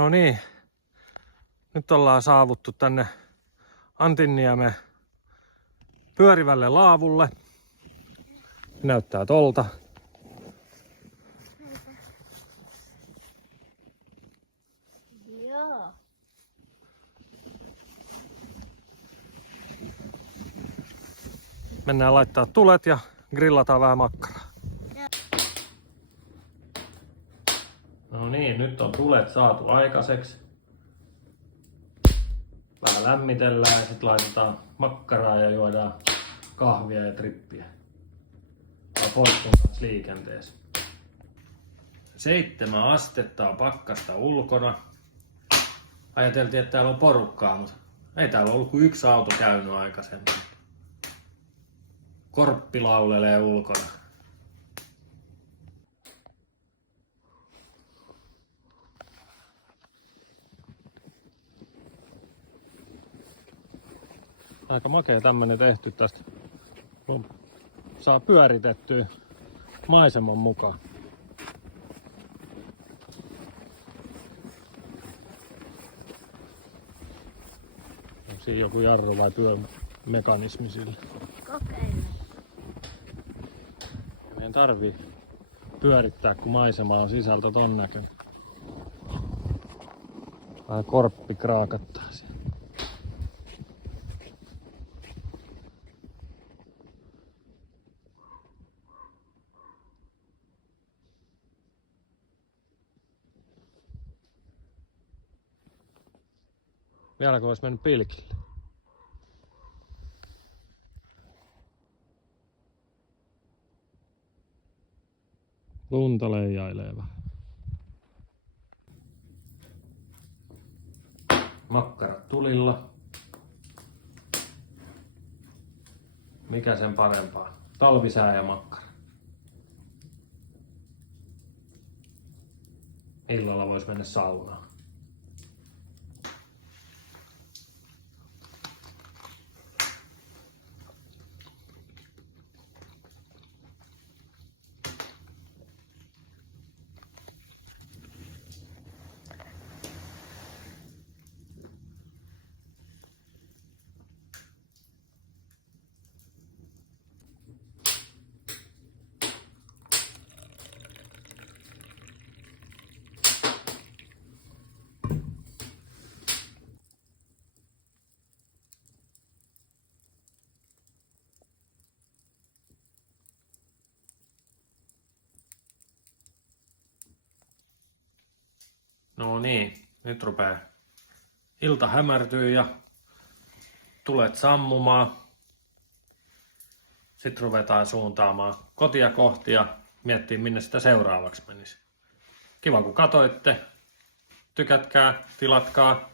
No niin, nyt ollaan saavuttu tänne Antinniemen pyörivälle laavulle. Näyttää tolta. Joo. Mennään laittaa tulet ja grillataan vähän makkaraa. No niin, nyt on tulet saatu aikaiseksi. Vähän lämmitellään ja sitten laitetaan makkaraa ja juodaan kahvia ja trippiä. Poistun kanssa liikenteessä. 7 astetta on pakkasta ulkona. Ajateltiin, että täällä on porukkaa, mutta ei täällä ollut kuin 1 auto käynyt aikaisemmin. Korppi laulelee ulkona. Aika makea tämmönen tehty tästä. Saa pyöritettyä maiseman mukaan. Onko siinä joku jarru vai työmekanismi sillä? Kokeile. Meidän tarvii pyörittää, kun maisema on sisältä ton näköinen. Vähän korppi kraakattaa siellä. Vieläkö olisi mennyt pilkille? Lunta leijailee vähän. Makkarat tulilla. Mikä sen parempaa? Talvisää ja makkara. Illalla vois mennä saunaan. No niin, nyt rupeaa ilta hämärtyy ja tulet sammumaan. Sitten ruvetaan suuntaamaan kotia kohti ja miettiä, minne sitä seuraavaksi menisi. Kiva kun katoitte. Tykätkää, tilatkaa.